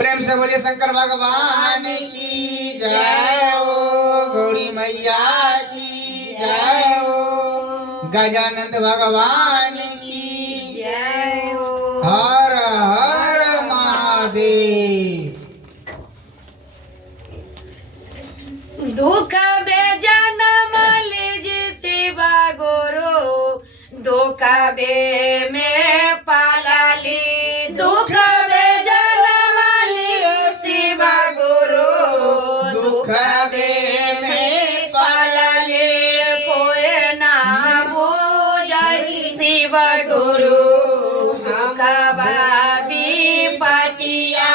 प्रेम से बोलिए शंकर भगवान की जय हो, गौरी मैया की जय हो, गजानंद भगवान की जय हो। हर हर महादेव। दुख बेजान मलिजी शिवा गुरु, दुख बे में पालाली, दुख बेजान मलिजी शिवा गुरु, दुख बे में पालाली, कोई ना बुझाई शिवा गुरु, दुख बाबी पतिया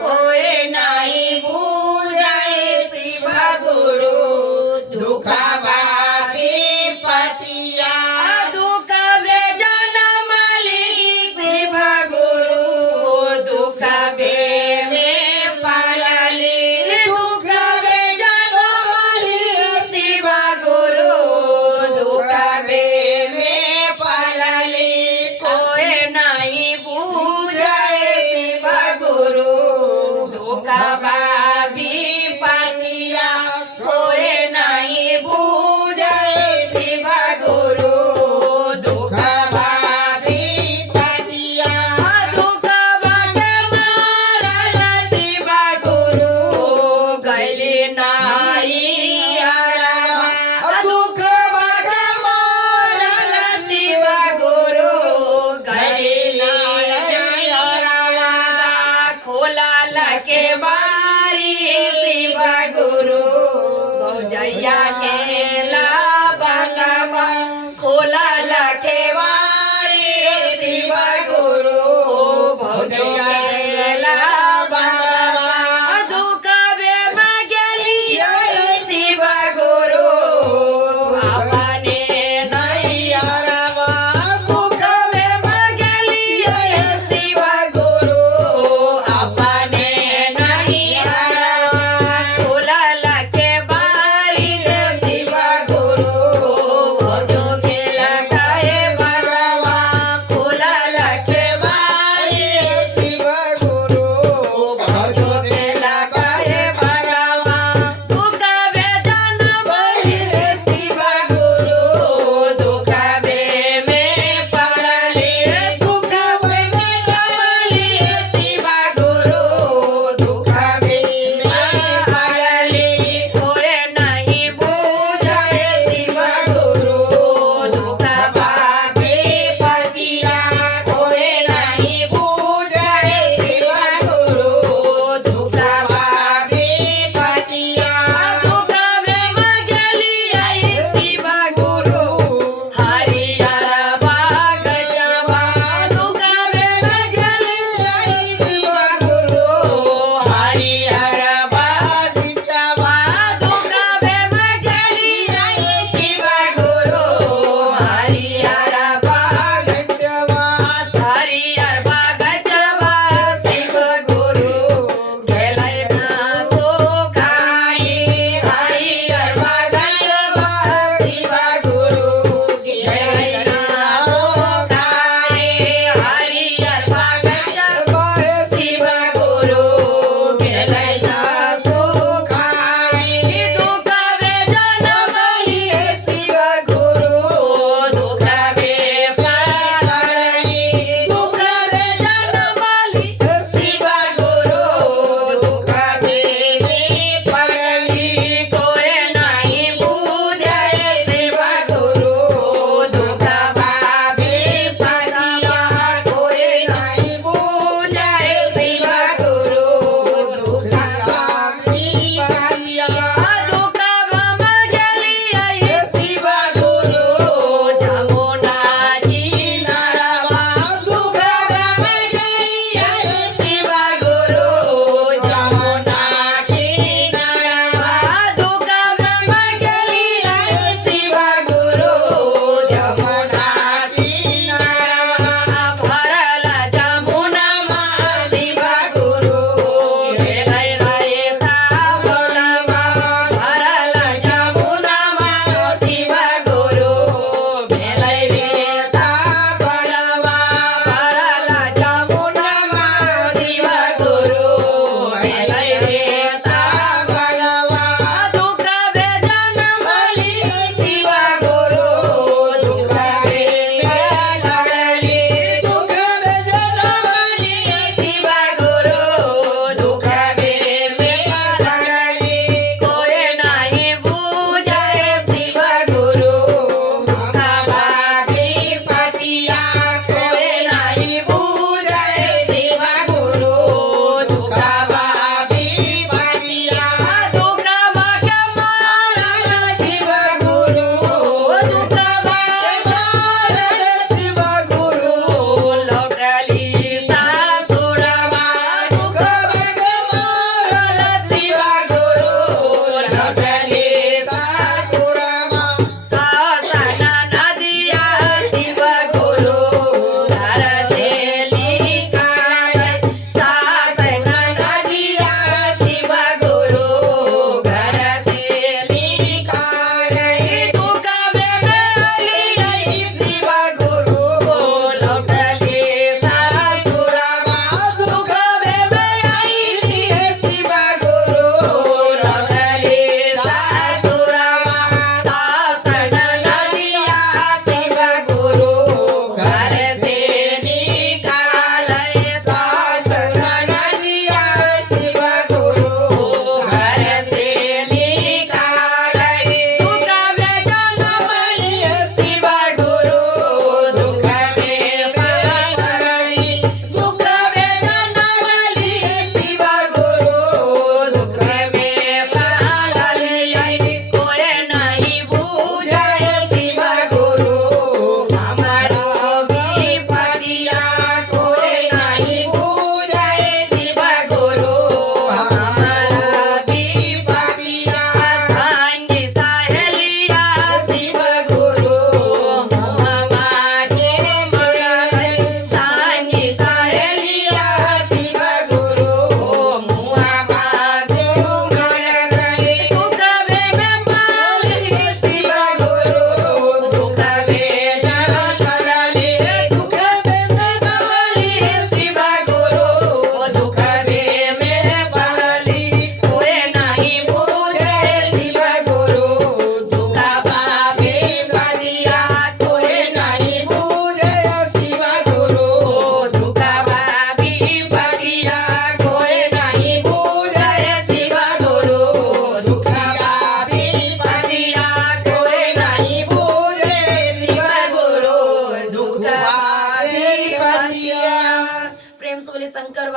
कोई नहीं बुझाई शिवा गुरु, दुख बाबी पतिया, दुख बेजान मलिजी शिवा गुरु, दुख बे में पालाली, दुख बेजान मलिजी शिवा गुरु, दुख बे में पालाली, कोई नहीं बुझाए शिवा गुरु, दुख बाबी पतिया कोई नहीं बुझाए शिवा गुरु, दुख बाबी पतिया, दुख बाटे मारल शिवा गुरु, गैली नाही अड़वा, दुख बाटे मारल शिवा गुरु, गैली नाही अड़वा, खोला लके बारी शिवा गुरु, भौजैया के लाबनवा, खोला लके बारी शिवा गुरु, भौजैया के लाबनवा, दुख बे में गेली शिवा गुरु, अपने नहीं अरवा, दुख बे में गेली शिवा गुरु, अपने नहीं अरवा, खोला लके बारी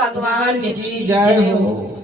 भगवान की जय हो।